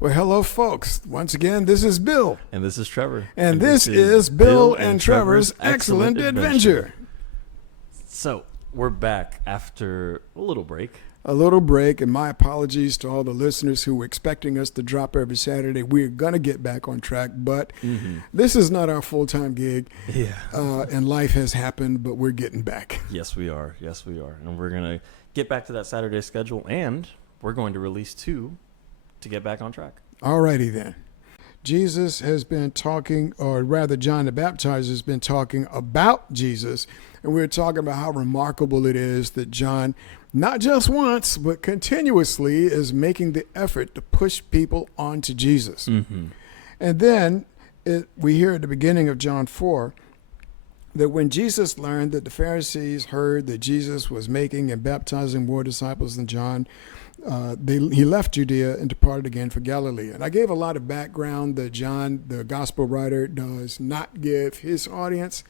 Well, hello, folks. Once again, this is Bill. And this is Trevor. And this is Bill and Trevor's Excellent Adventure. So, we're back after a little break. A little break, and my apologies to all the listeners who were expecting us to drop every Saturday. We're going to get back on track, but this is not our full-time gig. Yeah. And life has happened, but we're getting back. Yes, we are. Yes, we are. And we're going to get back to that Saturday schedule, and we're going to release 2 to get back on track. All righty then. Jesus has been talking, or rather John the Baptizer has been talking about Jesus, and we're talking about how remarkable it is that John, not just once, but continuously is making the effort to push people onto Jesus. Mm-hmm. And then we hear at the beginning of John 4 that when Jesus learned that the Pharisees heard that Jesus was making and baptizing more disciples than John, he left Judea and departed again for Galilee. And I gave a lot of background that John, the gospel writer, does not give his audience.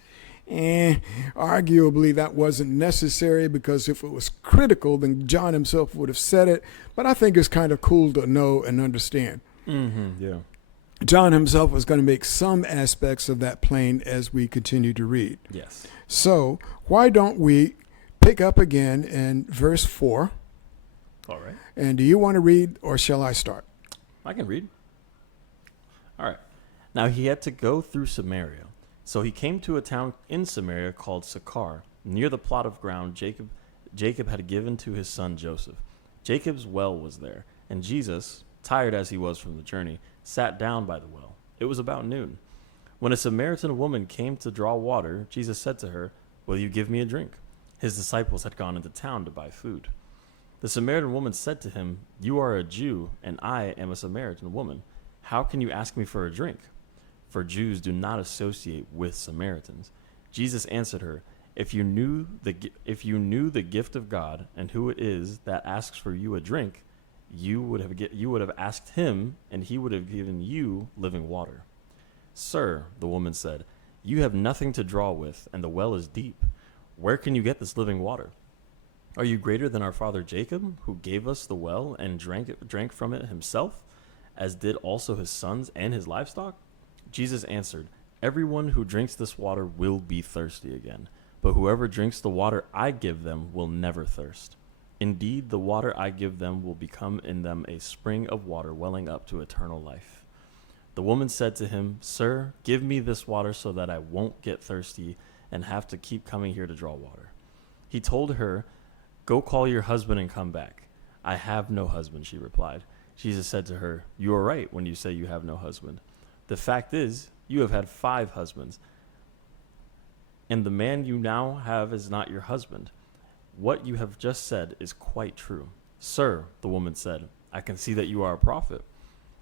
And arguably that wasn't necessary, because if it was critical, then John himself would have said it. But I think it's kind of cool to know and understand. Mm-hmm. Yeah. John himself was going to make some aspects of that plain as we continue to read. Yes. So why don't we pick up again in verse 4? All right. And do you want to read, or shall I start? I can read. All right. Now he had to go through Samaria. So he came to a town in Samaria called Sychar, near the plot of ground Jacob had given to his son Joseph. Jacob's well was there, and Jesus, tired as he was from the journey, sat down by the well. It was about noon. When a Samaritan woman came to draw water, Jesus said to her, "Will you give me a drink?" His disciples had gone into town to buy food. The Samaritan woman said to him, "You are a Jew, and I am a Samaritan woman. How can you ask me for a drink?" For Jews do not associate with Samaritans. Jesus answered her, If you knew the gift of God and who it is that asks for you a drink, you would have asked him, and he would have given you living water." "Sir," the woman said, "you have nothing to draw with, and the well is deep. Where can you get this living water? Are you greater than our father Jacob, who gave us the well and drank from it himself, as did also his sons and his livestock?" Jesus answered, "Everyone who drinks this water will be thirsty again, but whoever drinks the water I give them will never thirst. Indeed, the water I give them will become in them a spring of water welling up to eternal life." The woman said to him, "Sir, give me this water so that I won't get thirsty and have to keep coming here to draw water." He told her, "Go call your husband and come back." "I have no husband," she replied. Jesus said to her, "You are right when you say you have no husband. The fact is, you have had 5 husbands, and the man you now have is not your husband. What you have just said is quite true." "Sir," the woman said, "I can see that you are a prophet.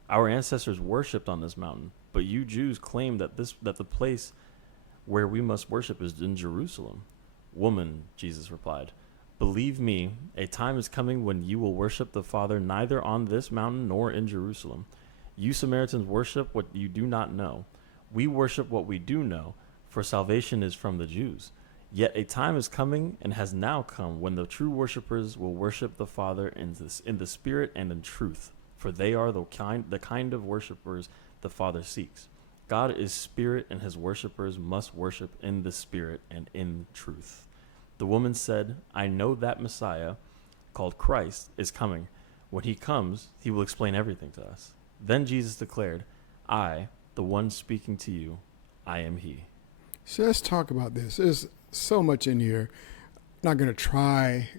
Our ancestors worshipped on this mountain, but you Jews claim that the place where we must worship is in Jerusalem." "Woman," Jesus replied, "believe me, a time is coming when you will worship the Father neither on this mountain nor in Jerusalem. You Samaritans worship what you do not know. We worship what we do know, for salvation is from the Jews. Yet a time is coming and has now come when the true worshipers will worship the Father in the Spirit and in truth, for they are the kind of worshipers the Father seeks. God is Spirit, and his worshipers must worship in the Spirit and in truth." The woman said, "I know that Messiah, called Christ, is coming. When he comes, he will explain everything to us." Then Jesus declared, "I, the one speaking to you, I am he." So let's talk about this. There's so much in here. I'm not going to try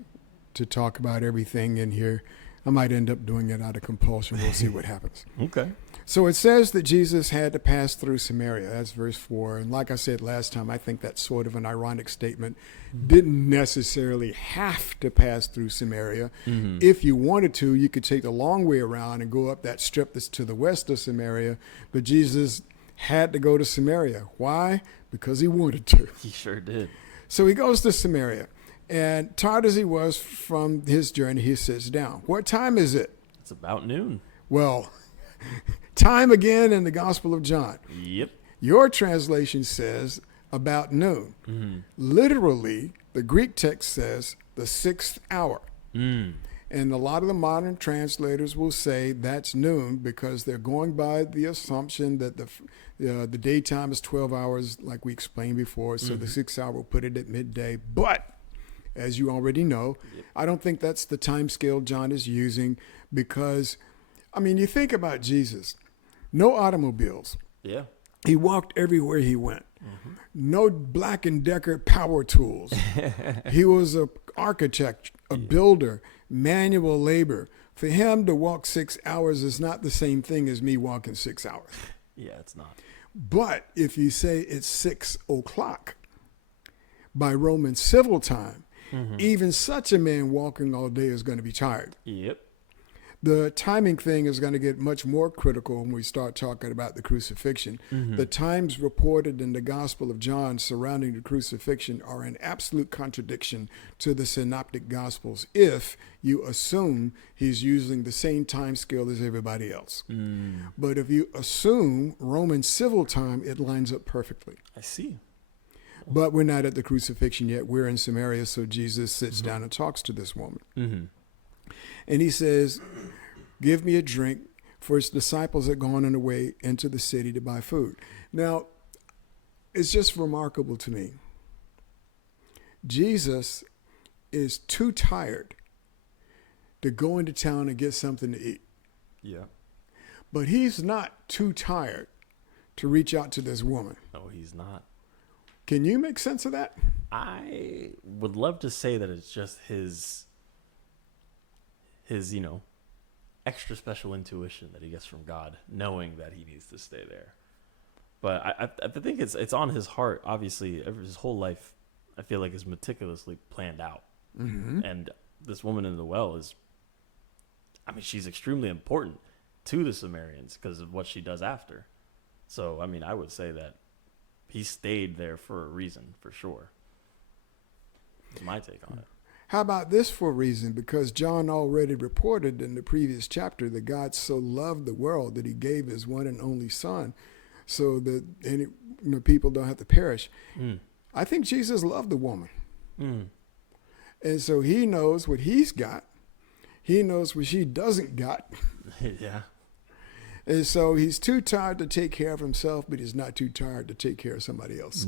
to talk about everything in here. I might end up doing it out of compulsion. We'll see what happens. Okay. So it says that Jesus had to pass through Samaria. That's verse 4. And like I said last time, I think that's sort of an ironic statement. Didn't necessarily have to pass through Samaria. Mm-hmm. If you wanted to, you could take the long way around and go up that strip that's to the west of Samaria. But Jesus had to go to Samaria. Why? Because he wanted to. He sure did. So he goes to Samaria. And tired as he was from his journey, he sits down. What time is it? It's about noon. Well, time again in the Gospel of John. Yep. Your translation says about noon. Mm-hmm. Literally, the Greek text says the 6th hour. Mm. And a lot of the modern translators will say that's noon because they're going by the assumption that the daytime is 12 hours, like we explained before. So the 6 hour will put it at midday. But as you already know, I don't think that's the time scale John is using because, I mean, you think about Jesus, no automobiles. Yeah. He walked everywhere he went. No Black and Decker power tools. He was an architect, a builder, manual labor. For him to walk 6 hours is not the same thing as me walking 6 hours. Yeah, it's not. But if you say it's 6 o'clock by Roman civil time, even such a man walking all day is going to be tired. Yep. The timing thing is going to get much more critical when we start talking about the crucifixion. The times reported in the Gospel of John surrounding the crucifixion are in absolute contradiction to the synoptic Gospels if you assume he's using the same time scale as everybody else. But if you assume Roman civil time, it lines up perfectly. I see. But we're not at the crucifixion yet. We're in Samaria, so Jesus sits down and talks to this woman. And he says, give me a drink, for his disciples had gone on the way into the city to buy food. Now, it's just remarkable to me. Jesus is too tired to go into town and get something to eat. Yeah. But he's not too tired to reach out to this woman. No, he's not. Can you make sense of that? I would love to say that it's just his extra special intuition that he gets from God, knowing that he needs to stay there. But I think it's on his heart. Obviously, his whole life, I feel like, is meticulously planned out. And this woman in the well she's extremely important to the Samaritans because of what she does after. So, I mean, I would say that he stayed there for a reason, for sure. That's my take on it. How about this for a reason? Because John already reported in the previous chapter that God so loved the world that he gave his one and only son so that people don't have to perish. I think Jesus loved the woman. And so he knows what he's got. He knows what she doesn't got. Yeah. And so he's too tired to take care of himself, but he's not too tired to take care of somebody else.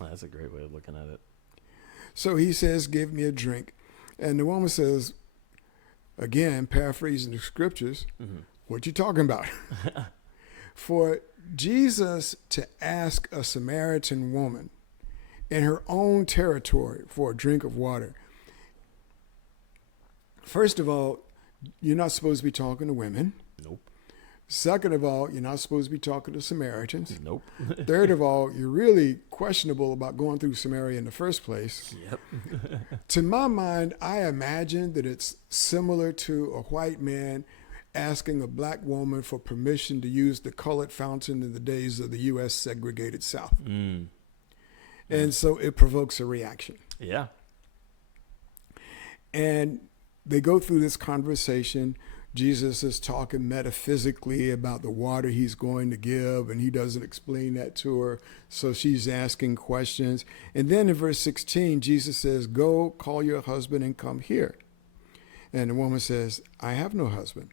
That's a great way of looking at it. So he says, give me a drink. And the woman says, again, paraphrasing the scriptures, what you talking about? For Jesus to ask a Samaritan woman in her own territory for a drink of water, first of all, you're not supposed to be talking to women. Nope. Second of all, you're not supposed to be talking to Samaritans. Nope. Third of all, you're really questionable about going through Samaria in the first place. Yep. To my mind, I imagine that it's similar to a white man asking a black woman for permission to use the colored fountain in the days of the U.S. segregated South. And so it provokes a reaction. Yeah. And they go through this conversation. Jesus is talking metaphysically about the water he's going to give, and he doesn't explain that to her. So she's asking questions. And then in verse 16, Jesus says, go call your husband and come here. And the woman says, I have no husband.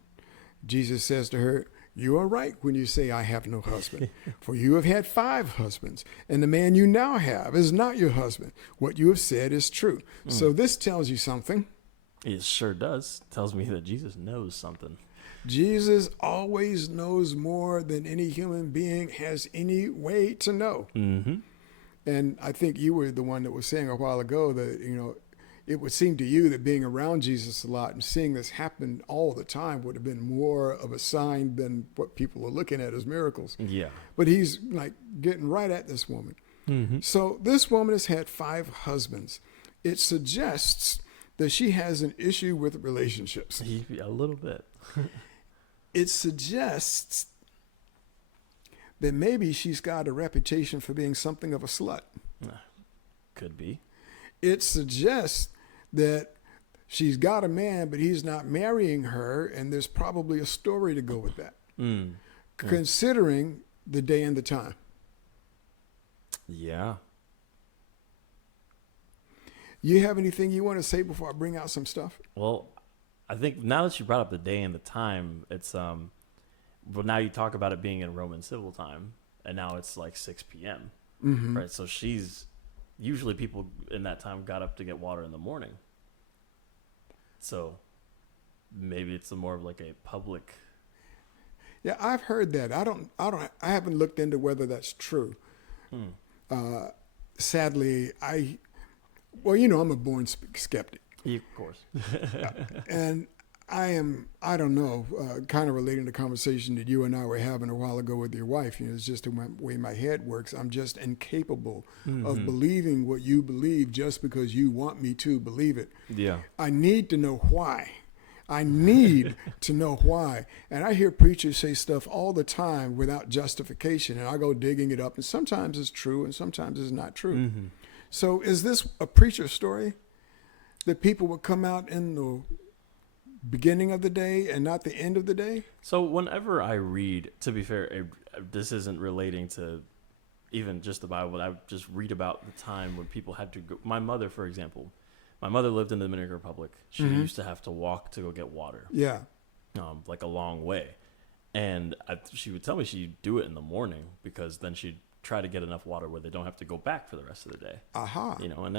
Jesus says to her, you are right when you say I have no husband, for you have had 5 husbands, and the man you now have is not your husband. What you have said is true. So this tells you something. It sure does. Tells me that Jesus knows something. Jesus always knows more than any human being has any way to know. And I think you were the one that was saying a while ago that, it would seem to you that being around Jesus a lot and seeing this happen all the time would have been more of a sign than what people are looking at as miracles. Yeah. But he's like getting right at this woman. So this woman has had 5 husbands. It suggests that she has an issue with relationships. A little bit. It suggests that maybe she's got a reputation for being something of a slut. Could be. It suggests that she's got a man, but he's not marrying her, and there's probably a story to go with that, considering the day and the time. You have anything you want to say before I bring out some stuff? Well, I think now that you brought up the day and the time, it's well, now you talk about it being in Roman civil time, and now it's like 6 p.m. Mm-hmm. Right? So she's usually people in that time got up to get water in the morning. So maybe it's more of like a public. Yeah, I've heard that. I haven't looked into whether that's true. Sadly, well, I'm a born skeptic. Of course. And I don't know, kind of relating to the conversation that you and I were having a while ago with your wife. It's just the way my head works. I'm just incapable of believing what you believe just because you want me to believe it. Yeah. I need to know why. I need to know why. And I hear preachers say stuff all the time without justification, and I go digging it up. And sometimes it's true, and sometimes it's not true. Mm-hmm. So is this a preacher story that people would come out in the beginning of the day and not the end of the day? So whenever I read, to be fair, this isn't relating to even just the Bible, but I just read about the time when people had to go. My mother, for example, my mother lived in the Dominican Republic. She used to have to walk to go get water, Yeah. like a long way. And she would tell me she'd do it in the morning because then she'd try to get enough water where they don't have to go back for the rest of the day. Aha. And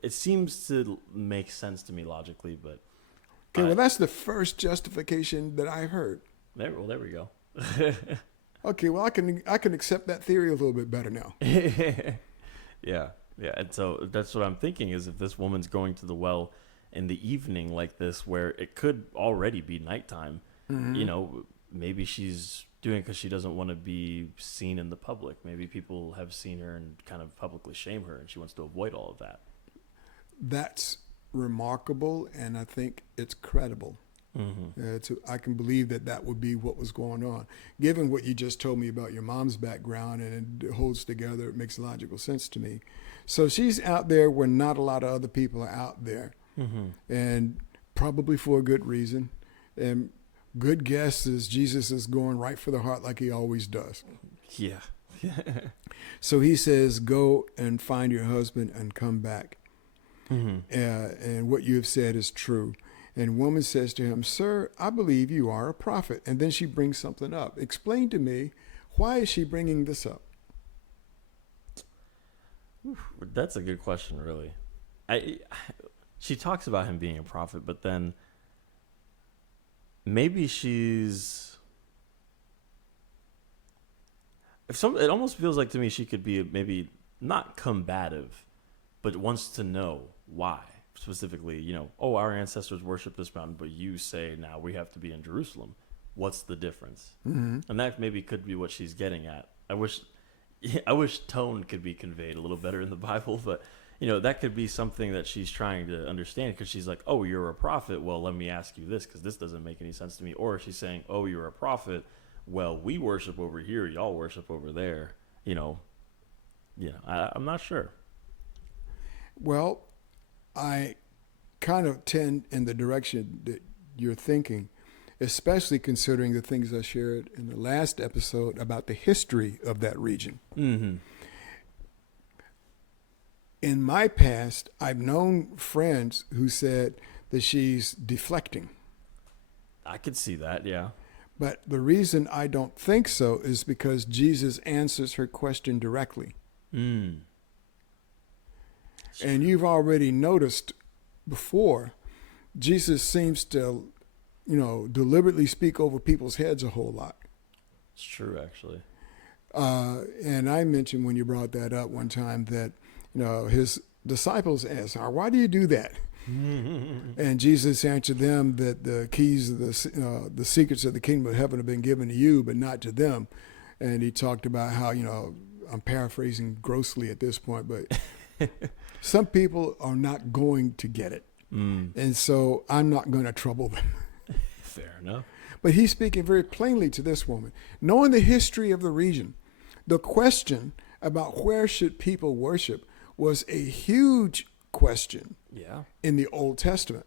it seems to make sense to me logically, but Okay, well, that's the first justification that I heard. there we go. Okay, well, I can accept that theory a little bit better now. Yeah. And so that's what I'm thinking is if this woman's going to the well in the evening like this, where it could already be nighttime, maybe she's doing it because she doesn't want to be seen in the public. Maybe people have seen her and kind of publicly shame her, and she wants to avoid all of that. That's remarkable, and I think it's credible. I can believe that would be what was going on. Given what you just told me about your mom's background, and it holds together, it makes logical sense to me. So she's out there where not a lot of other people are out there, and probably for a good reason. And good guess is Jesus is going right for the heart like he always does. Yeah. So he says, go and find your husband and come back. And what you have said is true. And woman says to him, sir, I believe you are a prophet. And then she brings something up. Explain to me, why is she bringing this up? That's a good question, really. She talks about him being a prophet, but then maybe she's... it almost feels like to me she could be maybe not combative, but wants to know why. Specifically, our ancestors worship this mountain, but you say now we have to be in Jerusalem. What's the difference? And that maybe could be what she's getting at. I wish tone could be conveyed a little better in the Bible, but that could be something that she's trying to understand, because she's like, oh, you're a prophet. Well, let me ask you this, because this doesn't make any sense to me. Or she's saying, oh, you're a prophet. Well, we worship over here. Y'all worship over there. I'm not sure. Well, I kind of tend in the direction that you're thinking, especially considering the things I shared in the last episode about the history of that region. In my past, I've known friends who said that she's deflecting. I could see that, yeah. But the reason I don't think so is because Jesus answers her question directly. And you've already noticed before, Jesus seems to, deliberately speak over people's heads a whole lot. It's true, actually. And I mentioned when you brought that up one time that, his disciples asked, why do you do that? And Jesus answered them that the keys of the secrets of the kingdom of heaven have been given to you, but not to them. And he talked about how, I'm paraphrasing grossly at this point, but some people are not going to get it. And so I'm not going to trouble them. Fair enough. But he's speaking very plainly to this woman. Knowing the history of the region, the question about where should people worship was a huge question in the Old Testament.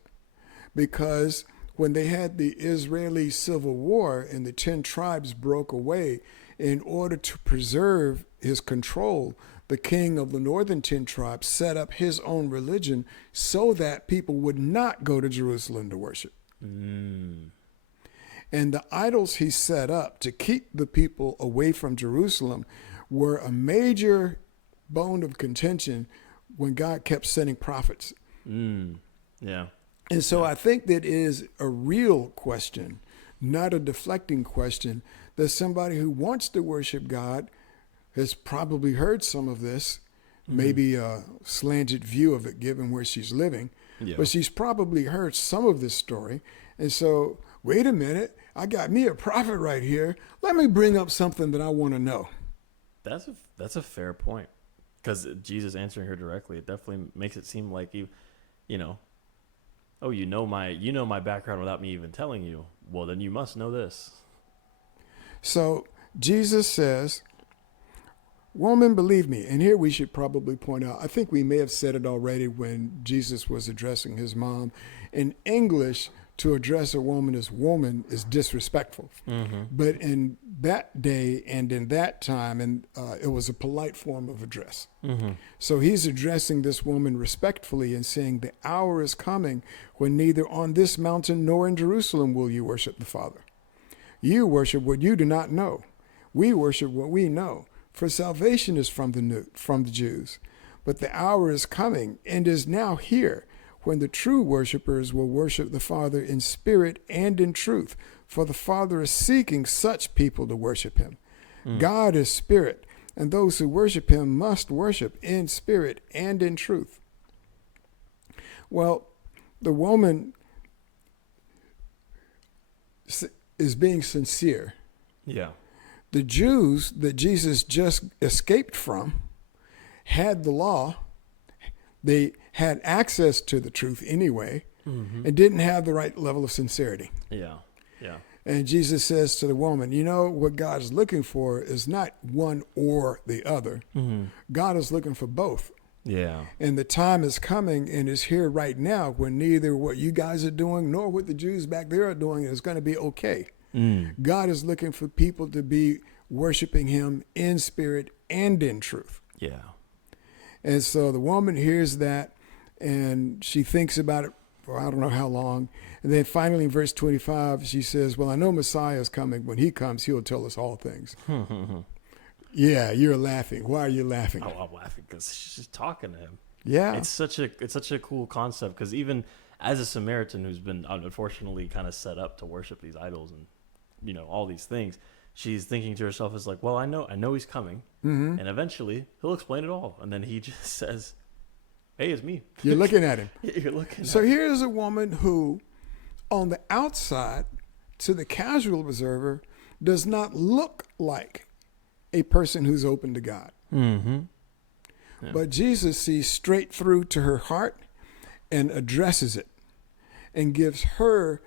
Because when they had the Israeli civil war and the 10 tribes broke away, in order to preserve his control, the king of the northern 10 tribes set up his own religion so that people would not go to Jerusalem to worship. And the idols he set up to keep the people away from Jerusalem were a major bone of contention when God kept sending prophets. Yeah. And so I think that is a real question, not a deflecting question, that somebody who wants to worship God has probably heard some of this, maybe a slanted view of it given where she's living, but she's probably heard some of this story. And so, wait a minute, I got me a prophet right here. Let me bring up something that I want to know. That's a fair point, because Jesus answering her directly, it definitely makes it seem like you know, oh, you know my background without me even telling you. Well, then you must know this. So Jesus says, "Woman, believe me." And here we should probably point out, I think we may have said it already when Jesus was addressing his mom. In English, to address a woman as woman is disrespectful. But in that day and in that time, and it was a polite form of address. So he's addressing this woman respectfully and saying, the hour is coming when neither on this mountain nor in Jerusalem will you worship the Father. You worship what you do not know. We worship what we know. For salvation is from the Jews. But the hour is coming and is now here when the true worshipers will worship the Father in spirit and in truth. For the Father is seeking such people to worship him. God is spirit, and those who worship him must worship in spirit and in truth. Well, the woman is being sincere. Yeah. The Jews that Jesus just escaped from had the law. They had access to the truth anyway, and didn't have the right level of sincerity. Yeah. Yeah. And Jesus says to the woman, you know, what God is looking for is not one or the other. God is looking for both. Yeah. And the time is coming and is here right now when neither what you guys are doing nor what the Jews back there are doing is going to be okay. God is looking for people to be worshiping him in spirit and in truth. Yeah. And so the woman hears that and she thinks about it for I don't know how long. And then finally in verse 25, she says, well, I know Messiah is coming. When he comes, he'll tell us all things. Yeah, you're laughing. Why are you laughing? Oh, I'm laughing because she's just talking to him. Yeah. It's such a cool concept, because even as a Samaritan who's been unfortunately kind of set up to worship these idols and, you know, all these things, she's thinking to herself, is like, well, I know he's coming, and eventually he'll explain it all. And then he just says, hey, it's me. You're looking at him. You're looking So at here's a woman who, on the outside, to the casual observer, does not look like a person who's open to God. But Jesus sees straight through to her heart and addresses it and gives her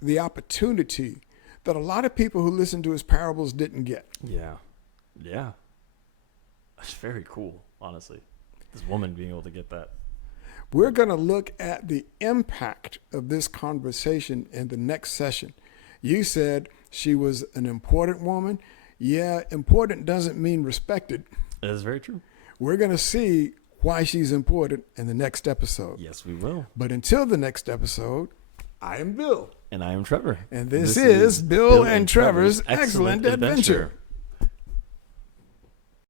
the opportunity that a lot of people who listen to his parables didn't get. Yeah. Yeah. That's very cool, honestly. This woman being able to get that. We're going to look at the impact of this conversation in the next session. You said she was an important woman. Yeah, important doesn't mean respected. That is very true. We're going to see why she's important in the next episode. Yes, we will. But until the next episode, I am Bill. And I am Trevor. And this is Bill and Trevor's Excellent Adventure.